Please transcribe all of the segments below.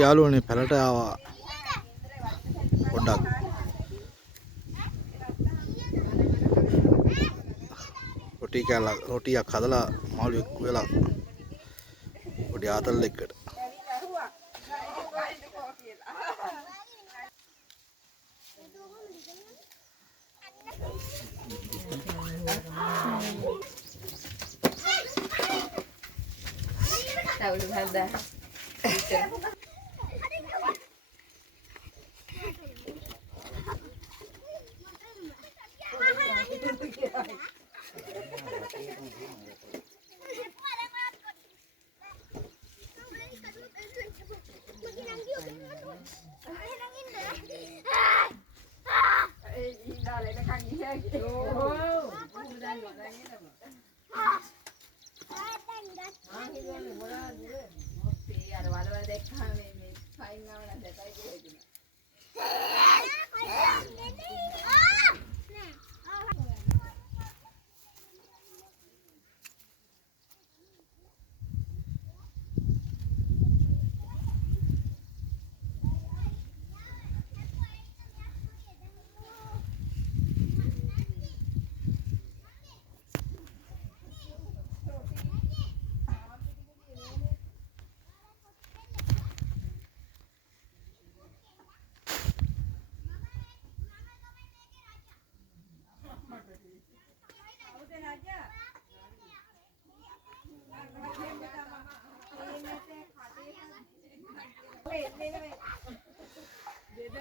මගේ යාළුවනේ පැලට ආවා පොඩ්ඩක් රොටියක් හදලා මාළුවෙක් වෙලා පොඩි ආතල් එක්කට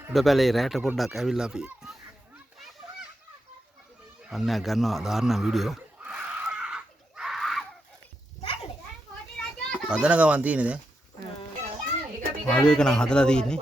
උඩ පැලේ රැට පොඩ්ඩක් ඇවිල්ලා අපි අන්නයක් ගන්නවා දාන්න වීඩියෝ හදන ගමන් තියෙන්නේ දැන් මාළුවෙක් නම් හදලා තියෙන්නේ